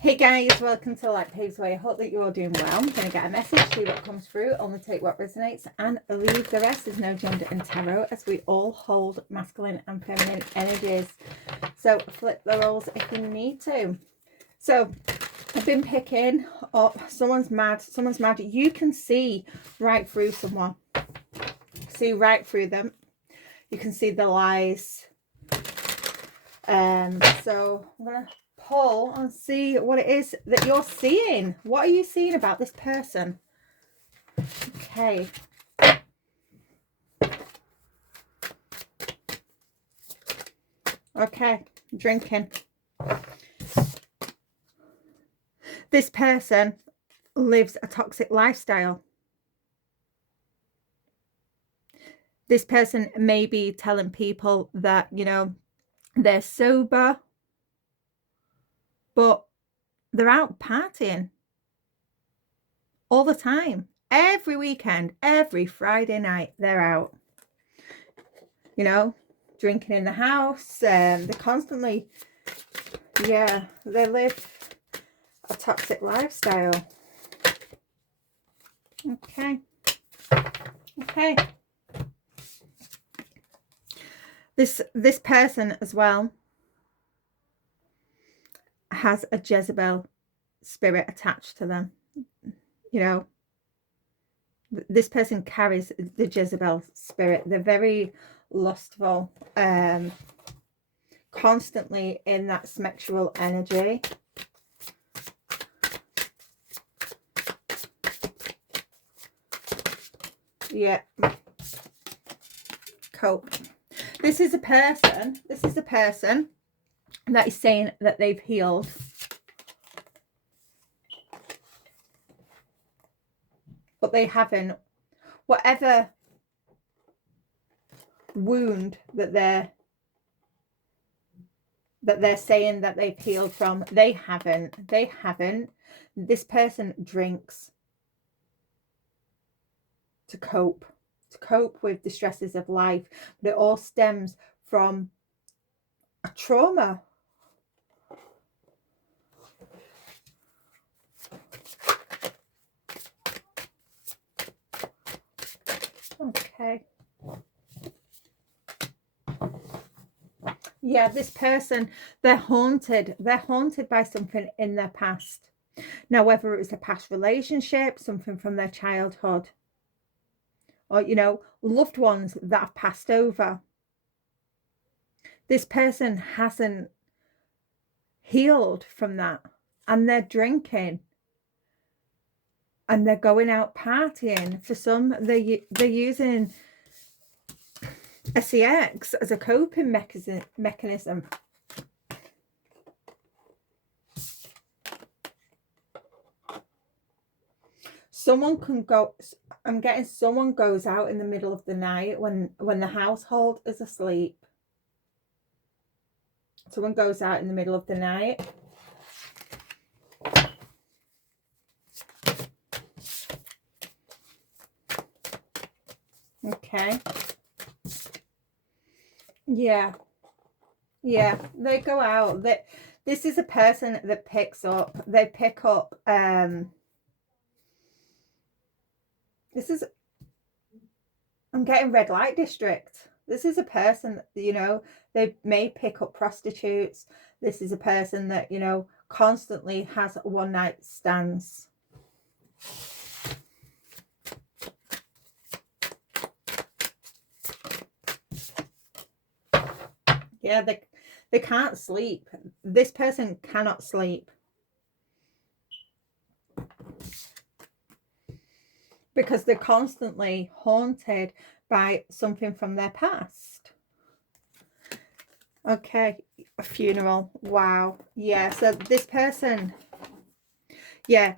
Hey guys, welcome to Light Paves Way. I hope that you're all doing well. I'm going to get a message, see what comes through, only take what resonates and leave the rest. There's no gender in tarot, as we all hold masculine and feminine energies. So flip the roles if you need to. So I've been picking up, someone's mad. You can see right through someone. See right through them. You can see the lies. So I'm going to pull and see what it is that you're seeing. What are you seeing about this person? Okay. Okay, drinking. This person lives a toxic lifestyle. This person may be telling people that, you know, they're sober, but they're out partying all the time. Every weekend, every Friday night, they're out. You know, drinking in the house. They're constantly, yeah, they live a toxic lifestyle. Okay. Okay. This person as well has a Jezebel spirit attached to them. You know, this person carries the Jezebel spirit. They're very lustful, constantly in that sexual energy. Yeah. Cope. This is a person that is saying that they've healed. But they haven't. Whatever wound that they're saying that they've healed from, they haven't. This person drinks to cope with the stresses of life, but it all stems from a trauma. Okay. Yeah, this person, they're haunted by something in their past. Now, whether it was a past relationship, something from their childhood, or, you know, loved ones that have passed over. This person hasn't healed from that, and they're drinking and they're going out partying. For some, they're using sex as a coping mechanism. Someone can go, I'm getting someone goes out in the middle of the night when the household is asleep. Someone goes out in the middle of the night. Okay. Yeah. Yeah, they go out. This is a person that pick up, I'm getting red light district. This is a person that, you know, they may pick up prostitutes. This is a person that, you know, constantly has one night stands. Yeah, they can't sleep. This person cannot sleep. Because they're constantly haunted by something from their past. Okay, a funeral. Wow. Yeah, so this person, yeah,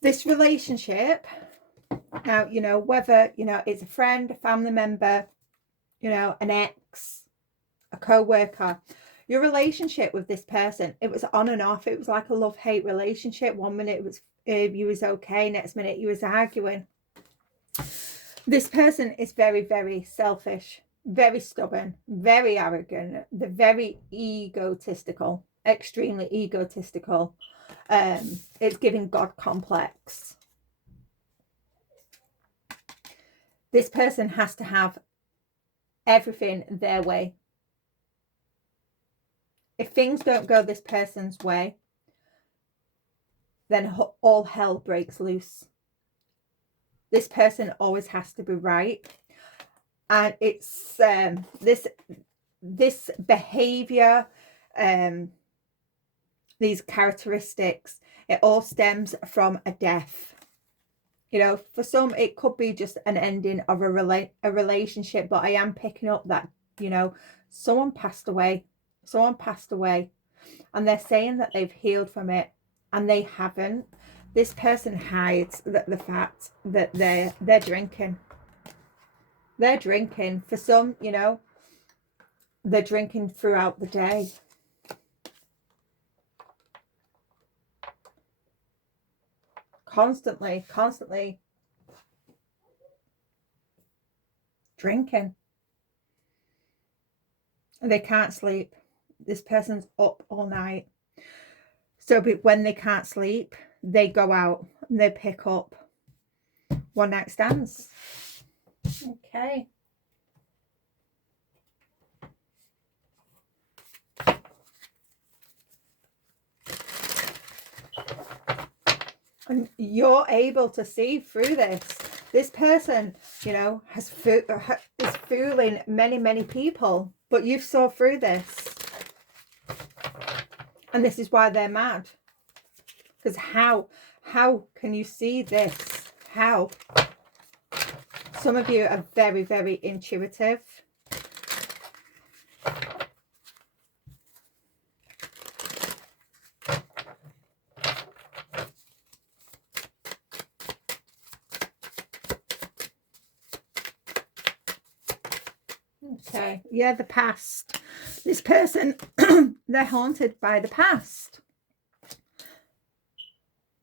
this relationship, now, you know, whether, you know, it's a friend, a family member, you know, an ex, a co-worker, your relationship with this person, it was on and off. It was like a love-hate relationship. One minute it was you was okay, next minute you was arguing. This person is very, very selfish, very stubborn, very arrogant. They're very egotistical. extremely egotistical. It's giving God complex. This person has to have everything their way. If things don't go this person's way, then all hell breaks loose. This person always has to be right. And it's this behavior, these characteristics, it all stems from a death. You know, for some it could be just an ending of a relationship, but I am picking up that, you know, someone passed away, and they're saying that they've healed from it, and they haven't. This person hides the fact that they're drinking. They're drinking. For some, you know, they're drinking throughout the day. Constantly drinking. And they can't sleep. This person's up all night. So when they can't sleep, they go out and they pick up one night stands. Okay. And you're able to see through this. This person, you know, is fooling many people, but you've saw through this. And this is why they're mad. Because how can you see this? How? Some of you are very intuitive. Okay, yeah, the past. This person, they're haunted by the past.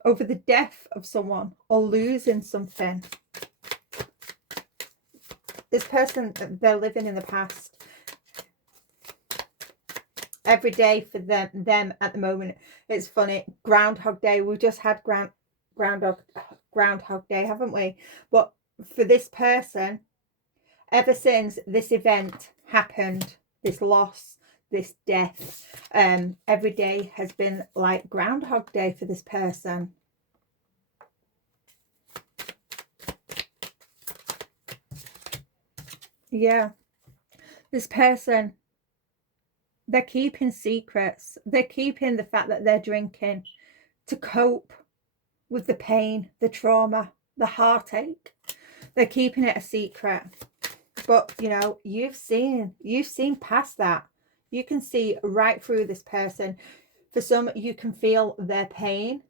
Over the death of someone or losing something. This person, they're living in the past. Every day for them at the moment. It's funny. Groundhog Day. We just had Groundhog Day, haven't we? But for this person, ever since this event happened, this loss, this death, every day has been like Groundhog Day for this person. Yeah. This person, they're keeping secrets. They're keeping the fact that they're drinking to cope with the pain, the trauma, the heartache. They're keeping it a secret. But, you know, you've seen past that. You can see right through this person. For some, you can feel their pain.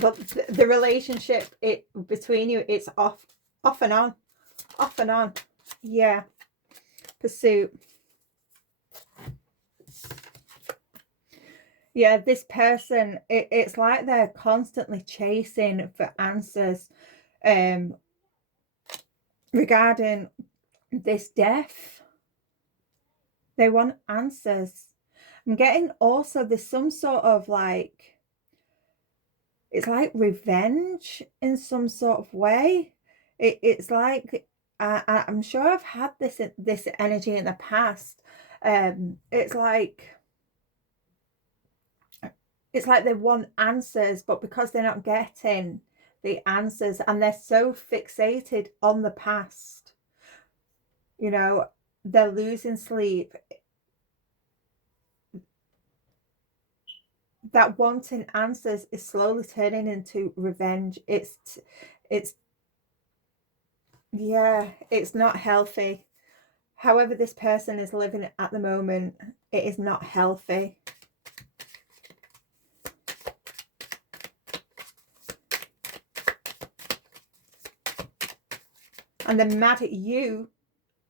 But the relationship between you, it's off and on. Yeah. Pursuit. Yeah, this person, it's like they're constantly chasing for answers regarding this death. They want answers. I'm getting also there's some sort of like, it's like revenge in some sort of way. It's like, I'm sure I've had this energy in the past. It's like they want answers, but because they're not getting the answers and they're so fixated on the past, you know, they're losing sleep. That wanting answers is slowly turning into revenge. Yeah, it's not healthy. However this person is living at the moment, it is not healthy. And they're mad at you.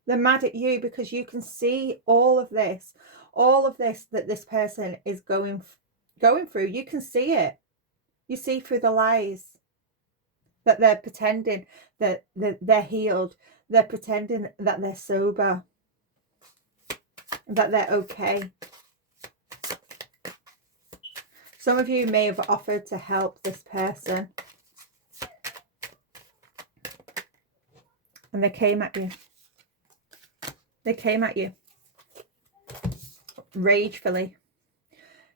They're mad at you because you can see all of this. all of this that this person is going through, you can see it. You see through the lies that they're pretending that they're healed. They're pretending that they're sober, that they're okay. Some of you may have offered to help this person, and they came at you. They came at you ragefully.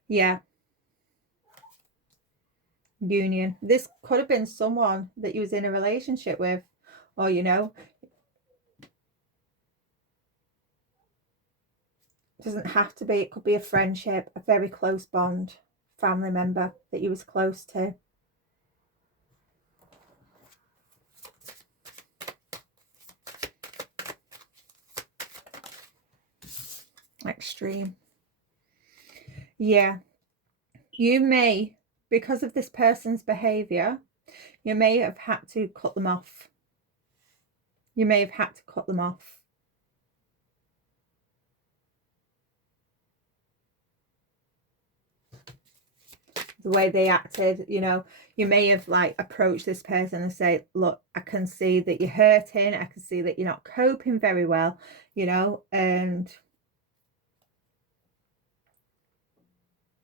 Yeah. Union. This could have been someone that you was in a relationship with, or you know, it doesn't have to be. It could be a friendship, a very close bond, family member that you was close to. Extreme. Yeah. You may, because of this person's behavior, you may have had to cut them off. You may have had to cut them off. The way they acted, you know, you may have like approached this person and say, look, I can see that you're hurting. I can see that you're not coping very well, you know, and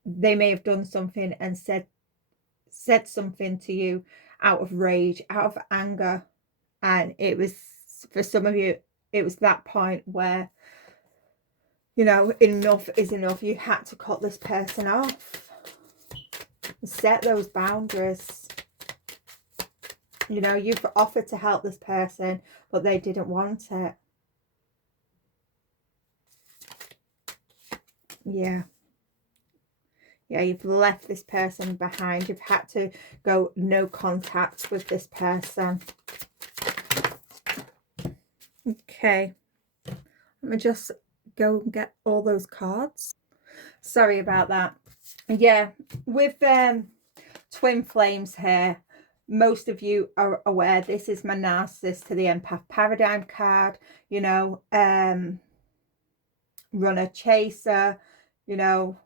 they may have done something and said something to you out of rage, out of anger. And it was, for some of you, it was that point where, you know, enough is enough. You had to cut this person off. Set those boundaries. You know, you've offered to help this person, but they didn't want it. Yeah. Yeah, you've left this person behind. You've had to go no contact with this person. Okay. Let me just go and get all those cards. Sorry about that. Yeah, with twin flames here, most of you are aware this is my narcissist to the empath paradigm card, you know, runner chaser, you know,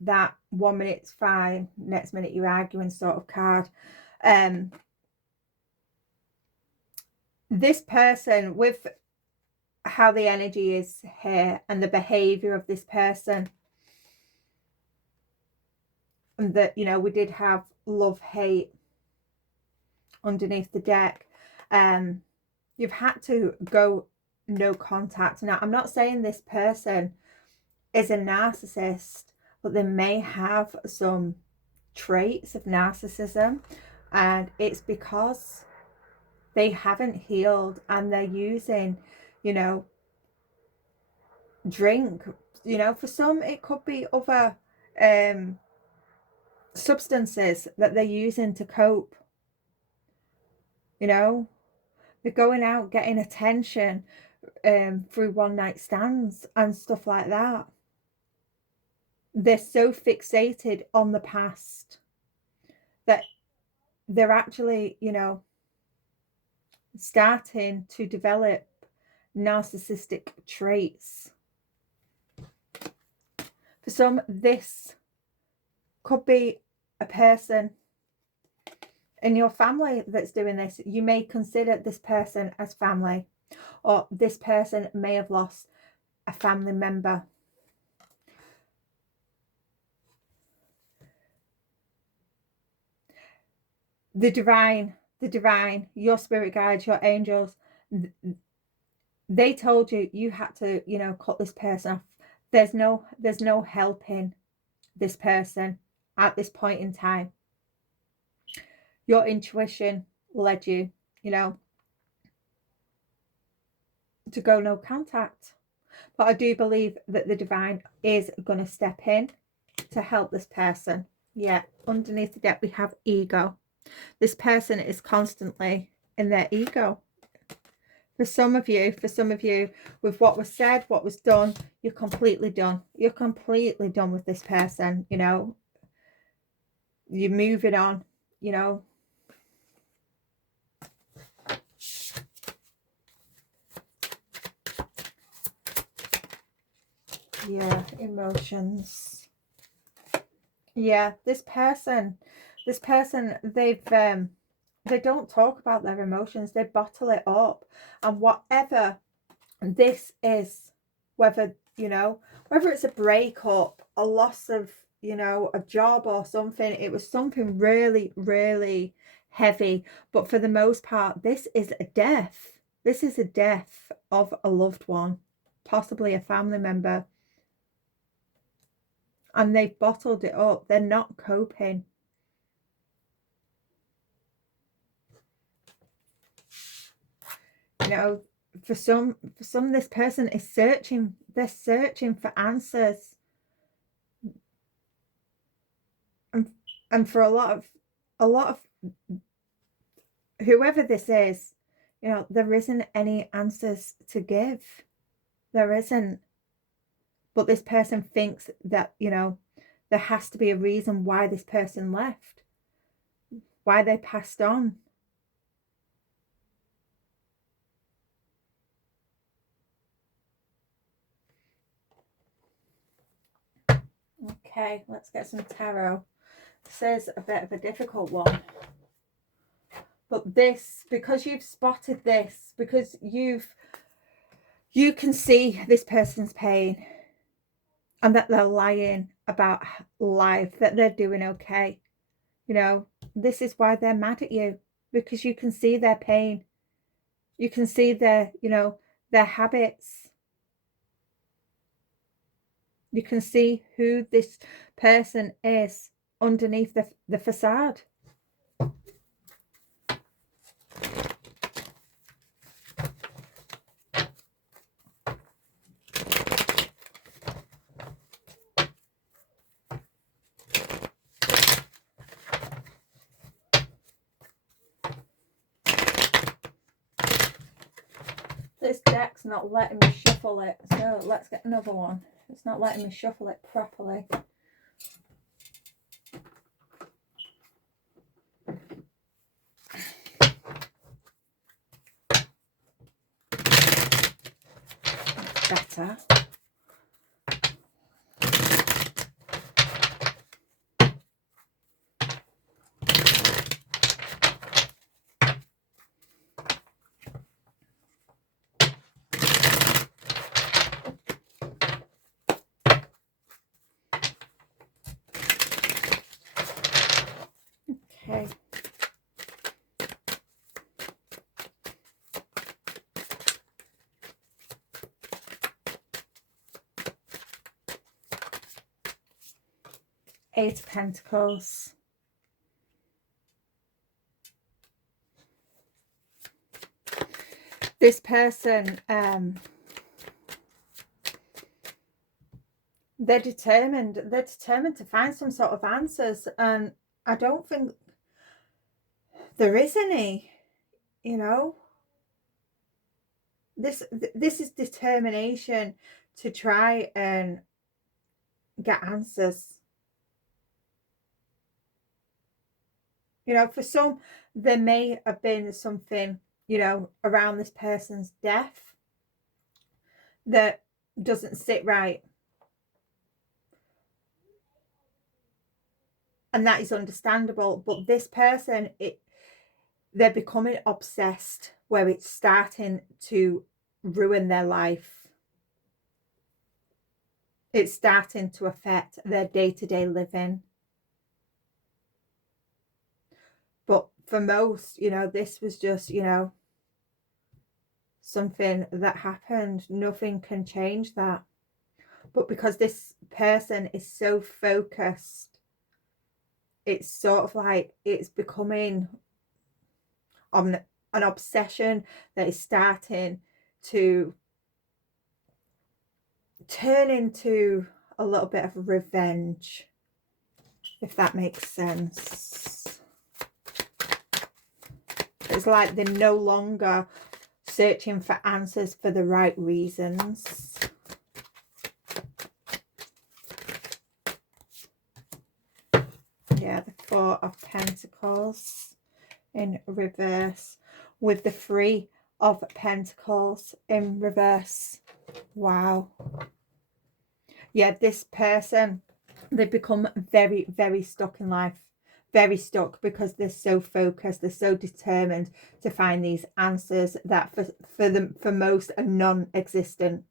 that 1 minute's fine, next minute you're arguing sort of card. This person, with how the energy is here and the behavior of this person, and that, you know, we did have love hate underneath the deck. You've had to go no contact. Now, I'm not saying this person is a narcissist, but they may have some traits of narcissism, and it's because they haven't healed and they're using, you know, drink. You know, for some it could be other substances that they're using to cope. You know, they're going out getting attention through one night stands and stuff like that. They're so fixated on the past that they're actually, you know, starting to develop narcissistic traits. For some, this could be a person in your family that's doing this. You may consider this person as family, or this person may have lost a family member. The divine, your spirit guides, your angels, they told you you had to, you know, cut this person off. There's no helping this person at this point in time. Your intuition led you, you know, to go no contact. But I do believe that the divine is going to step in to help this person. Yeah, underneath the deck we have ego. This person is constantly in their ego. For some of you, with what was said, what was done, you're completely done. You're completely done with this person, you know. You're moving on, you know. Yeah, emotions. Yeah, this person, they don't talk about their emotions. They bottle it up. And whatever this is, whether, you know, whether it's a breakup, a loss of, you know, a job or something, it was something really, really heavy. But for the most part, this is a death. This is a death of a loved one, possibly a family member. And they've bottled it up. They're not coping. You know, for some, this person is searching. They're searching for answers. And for a lot of whoever this is, you know, there isn't any answers to give. There isn't. But this person thinks that, you know, there has to be a reason why this person left, why they passed on. Okay, let's get some tarot. This is a bit of a difficult one. But this, because you've spotted this, because you can see this person's pain and that they're lying about life, that they're doing okay. You know, this is why they're mad at you, because you can see their pain. You can see their, you know, their habits. You can see who this person is underneath the facade. This deck's not letting me shuffle it, so let's get another one. It's not letting me shuffle it properly. That's better. Okay. Eight of Pentacles. This person, they're determined to find some sort of answers, and I don't think there is any, you know. This is determination to try and get answers. You know, for some, there may have been something, you know, around this person's death that doesn't sit right. And that is understandable. But this person, they're becoming obsessed, where it's starting to ruin their life. It's starting to affect their day-to-day living. But for most, you know, this was just, you know, something that happened. Nothing can change that. But because this person is so focused, it's sort of like it's becoming an obsession that is starting to turn into a little bit of revenge, if that makes sense. It's like they're no longer searching for answers for the right reasons. Yeah, the Four of Pentacles in reverse with the Three of Pentacles in reverse. Wow. Yeah, this person, they've become very, very stuck in life. Very stuck because they're so focused, they're so determined to find these answers that for most are non-existent.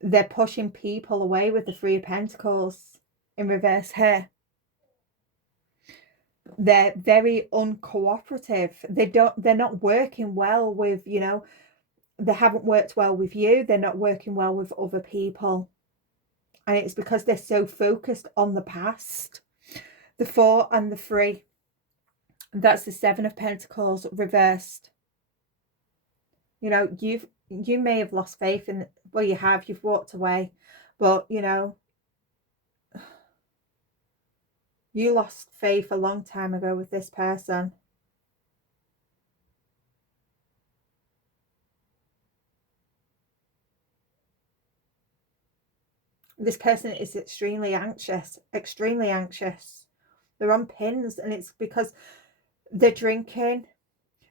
They're pushing people away with the Three of Pentacles in reverse here. They're very uncooperative. They're not working well with, you know, they haven't worked well with you. They're not working well with other people. And it's because they're so focused on the past. The 4 and the 3. That's the 7 of Pentacles reversed. You know, you may have lost faith in, well, you've walked away, but you know, you lost faith a long time ago with this person. This person is extremely anxious, extremely anxious. They're on pins, and it's because they're drinking,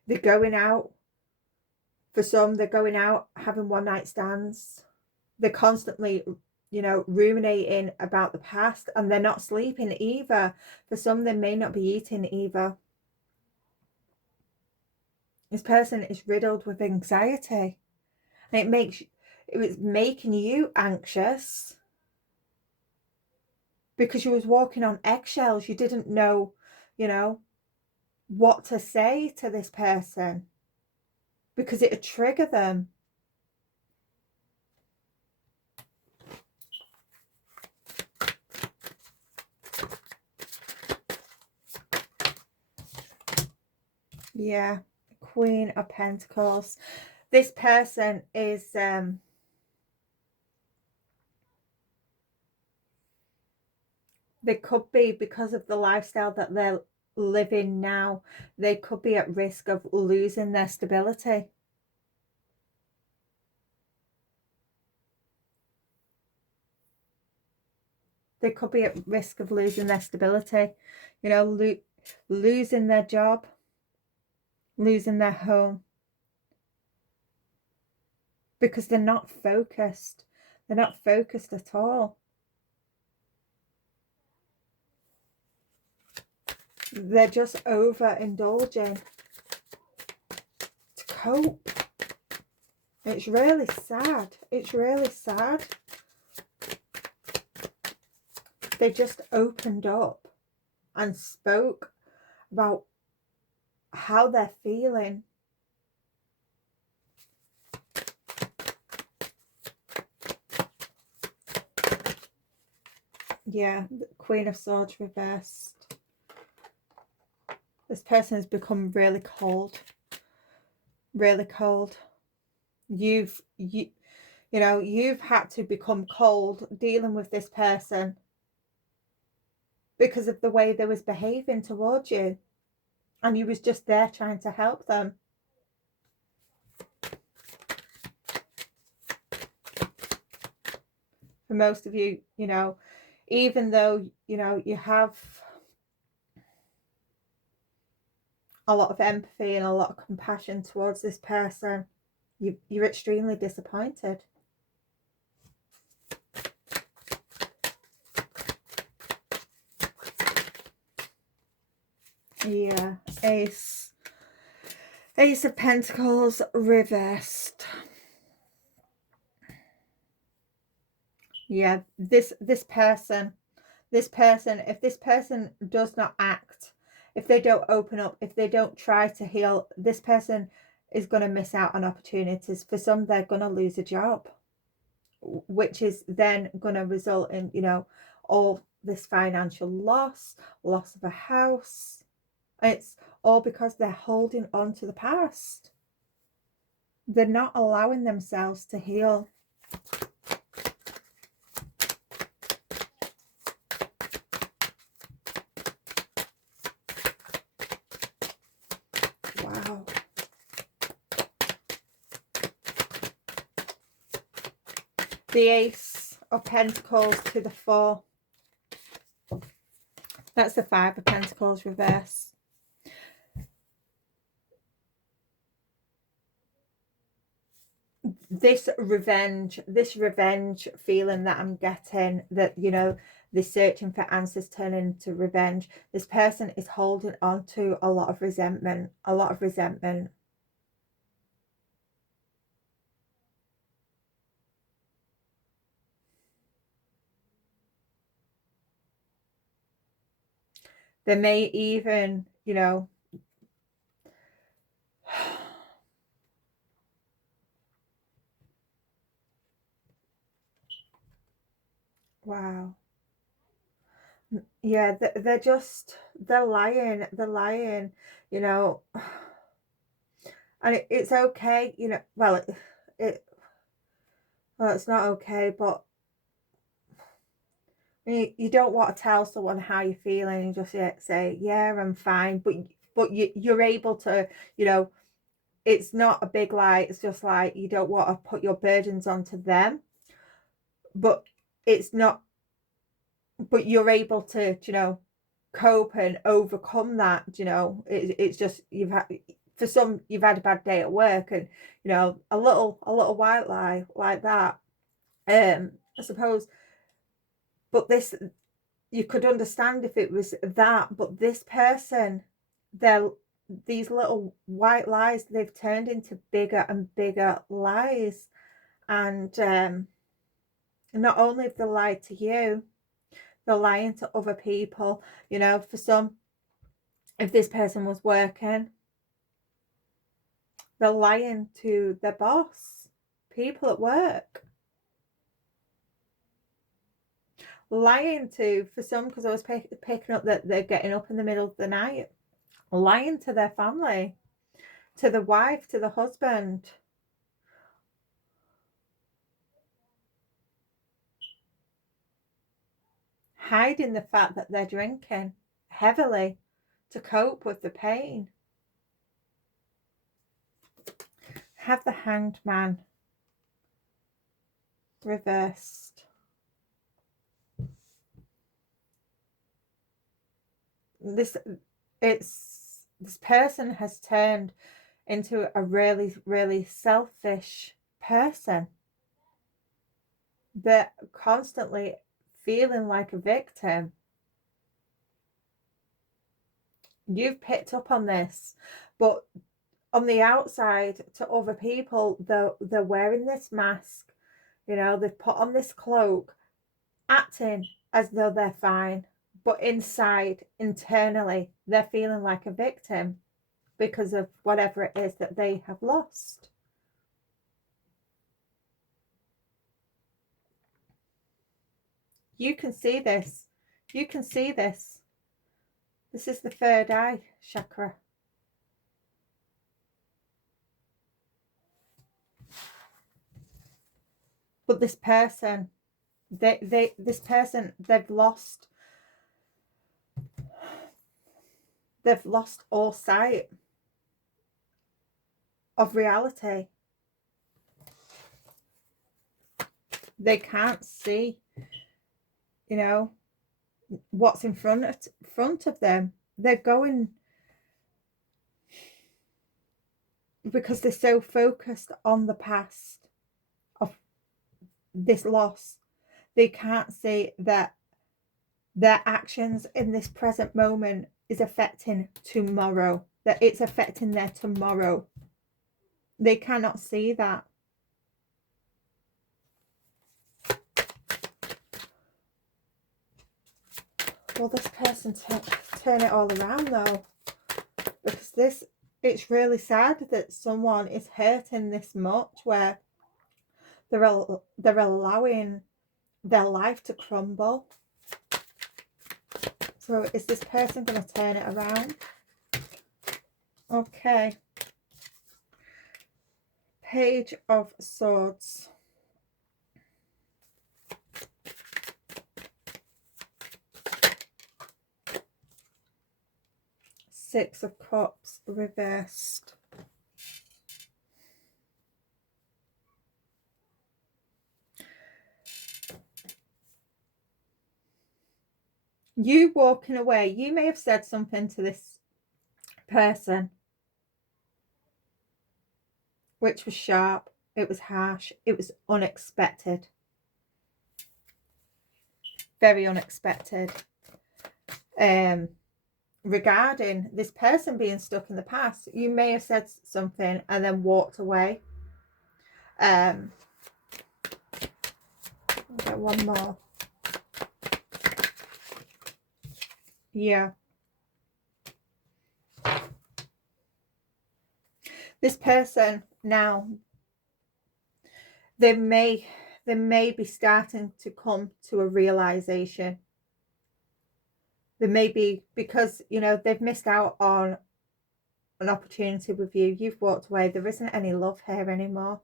they're going out. For some, they're going out having one night stands. They're constantly, you know, ruminating about the past, and they're not sleeping either. For some, they may not be eating either. This person is riddled with anxiety, and it was making you anxious because you was walking on eggshells. You didn't know, you know, what to say to this person because it would trigger them. Yeah, Queen of Pentacles. This person is they could be, because of the lifestyle that they're living now, they could be at risk of losing their stability. They could be at risk of losing their stability, you know, losing their job, losing their home, because they're not focused. They're not focused at all. They're just overindulging to cope. It's really sad. It's really sad. They just opened up and spoke about how they're feeling. Yeah, the Queen of Swords reversed. This person has become really cold. Really cold. You know, you've had to become cold dealing with this person because of the way they was behaving towards you, and you was just there trying to help them. For most of you, you know, even though, you know, you have a lot of empathy and a lot of compassion towards this person, you're extremely disappointed. Yeah, Ace of Pentacles reversed. Yeah, this person, if this person does not act, if they don't open up, if they don't try to heal, this person is going to miss out on opportunities. For some, they're going to lose a job, which is then going to result in, you know, all this financial loss of a house. It's all because they're holding on to the past. They're not allowing themselves to heal. Wow. The Ace of Pentacles to the 4. That's the 5 of Pentacles reverse. this revenge feeling that I'm getting, that, you know, this searching for answers turning into revenge. This person is holding on to a lot of resentment, a lot of resentment. They may even, you know, wow. Yeah, they're lying, you know. And it's okay, you know, well, it well, it's not okay, but you don't want to tell someone how you're feeling and just say, yeah, I'm fine. But you're able to, you know, it's not a big lie. It's just like, you don't want to put your burdens onto them, but it's not, but you're able to, you know, cope and overcome that. You know, it's just, you've had, for some, you've had a bad day at work, and, you know, a little white lie like that, I suppose. But this, you could understand if it was that, but this person, they're, these little white lies, they've turned into bigger and bigger lies. And not only have they lied to you, they're lying to other people. You know, for some, if this person was working, they're lying to their boss, people at work. Lying to, for some, because I was picking up that they're getting up in the middle of the night, lying to their family, to the wife, to the husband. Hiding the fact that they're drinking heavily to cope with the pain. Have the Hanged Man reversed. This person has turned into a really, really selfish person. They're constantly feeling like a victim. You've picked up on this, but on the outside, to other people, they're wearing this mask. You know, they've put on this cloak, acting as though they're fine, but inside, internally, they're feeling like a victim because of whatever it is that they have lost. You can see this. You can see this. This is the third eye chakra. But this person, this person, they've lost all sight of reality. They can't see, you know, what's in front of them. They're going, because they're so focused on the past of this loss, they can't see that their actions in this present moment is affecting tomorrow, that it's affecting their tomorrow. They cannot see that. Will this person turn it all around though? Because it's really sad that someone is hurting this much, where they're allowing their life to crumble. So is this person going to turn it around? Okay. Page of Swords. Six of Cups reversed. You walking away, you may have said something to this person which was sharp. It was harsh. It was unexpected. Very unexpected. Regarding this person being stuck in the past, you may have said something and then walked away. Get one more. Yeah. This person now, they may be starting to come to a realization. They may be, because, you know, they've missed out on an opportunity with you. You've walked away. There isn't any love here anymore.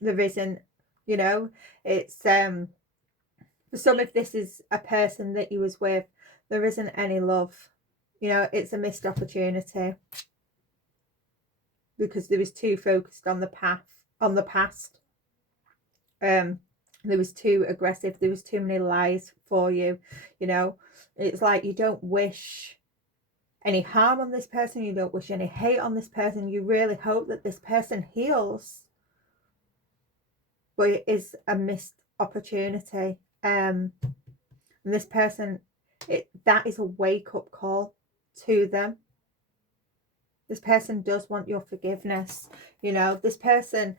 There isn't, you know, it's for some, if this is a person that you was with, there isn't any love. You know, it's a missed opportunity because they was too focused on the past. There was too aggressive. There was too many lies for you. You know, it's like you don't wish any harm on this person. You don't wish any hate on this person. You really hope that this person heals. But it is a missed opportunity. And this person, that is a wake-up call to them. This person does want your forgiveness. You know, this person,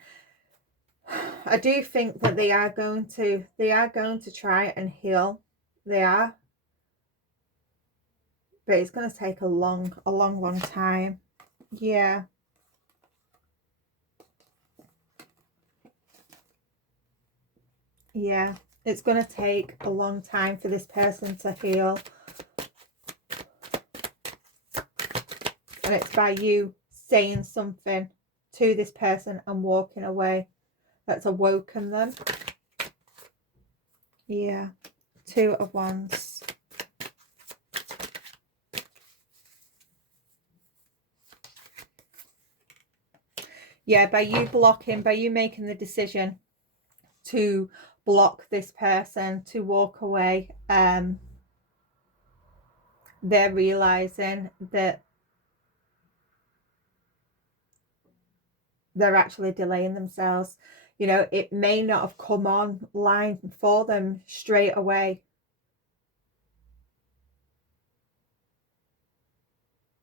I do think that they are going to try and heal. They are. But it's going to take a long time. Yeah. Yeah. It's going to take a long time for this person to heal. And it's by you saying something to this person and walking away that's awoken them. Yeah. 2 of Wands. Yeah, by you blocking, by you making the decision to block this person, to walk away, they're realizing that they're actually delaying themselves. You know, it may not have come online for them straight away,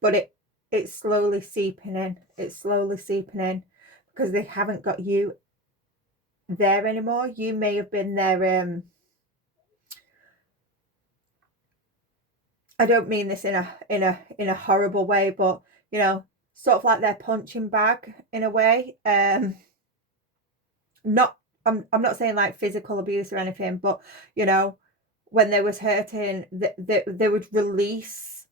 but it's slowly seeping in. It's slowly seeping in because they haven't got you there anymore. You may have been their I don't mean this in a horrible way, but you know, sort of like their punching bag in a way. Not I'm not saying like physical abuse or anything, but you know, when they was hurting, they would release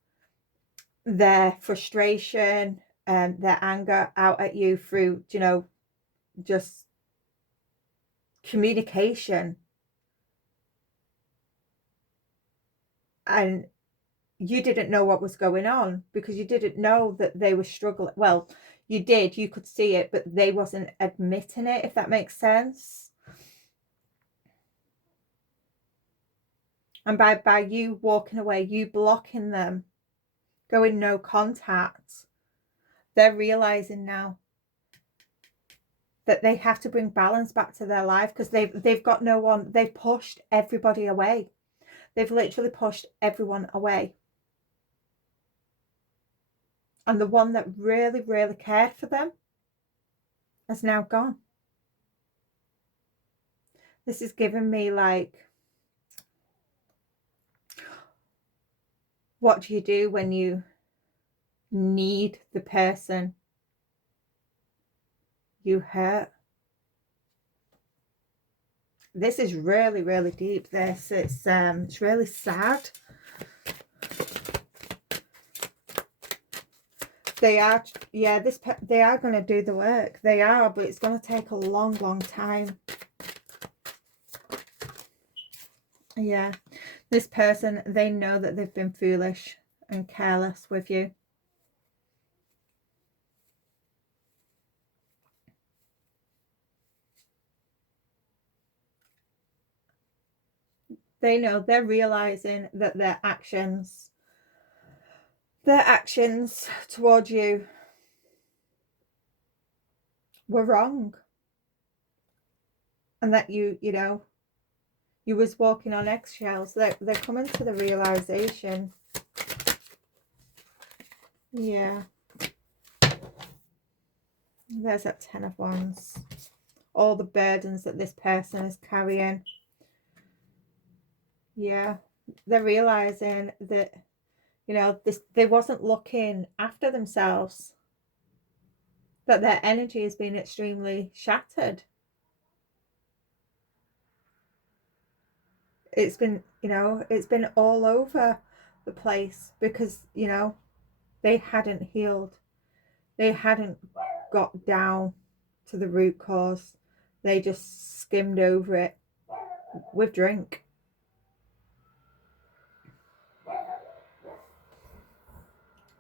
their frustration and their anger out at you through, you know, just communication. And you didn't know what was going on because you didn't know that they were struggling. Well, you did, you could see it, but they wasn't admitting it, if that makes sense. And by you walking away, you blocking them, going no contact, they're realizing now that they have to bring balance back to their life because they've got no one. They've pushed everybody away. They've literally pushed everyone away. And the one that really, really cared for them has now gone. This is giving me like, what do you do when you need the person you hurt? This is really, really deep. This it's really sad. They are, yeah, they are going to do the work. They are, but it's going to take a long time. Yeah, this person, they know that they've been foolish and careless with you. They know, they're realizing that their actions towards you were wrong. and that you know, you was walking on eggshells. They're coming to the realization. Yeah. There's that 10 of Wands. All the burdens that this person is carrying. Yeah. They're realizing that, you know, they wasn't looking after themselves. That their energy has been extremely shattered. It's been, you know, it's been all over the place because, you know, they hadn't healed. They hadn't got down to the root cause. They just skimmed over it with drink.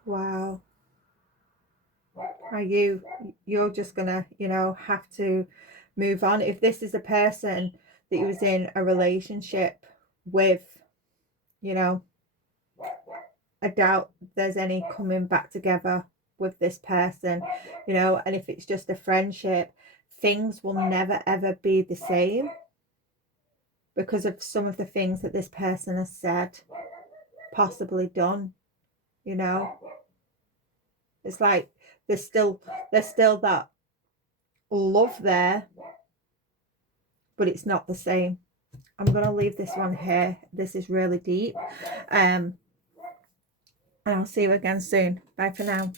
Wow. Are you're just gonna, you know, have to move on. If this is a person that you was in a relationship with, you know, I doubt there's any coming back together with this person, you know, and if it's just a friendship, things will never ever be the same because of some of the things that this person has said, possibly done, you know. It's like there's still that love there, but it's not the same. I'm going to leave this one here. This is really deep. And I'll see you again soon. Bye for now.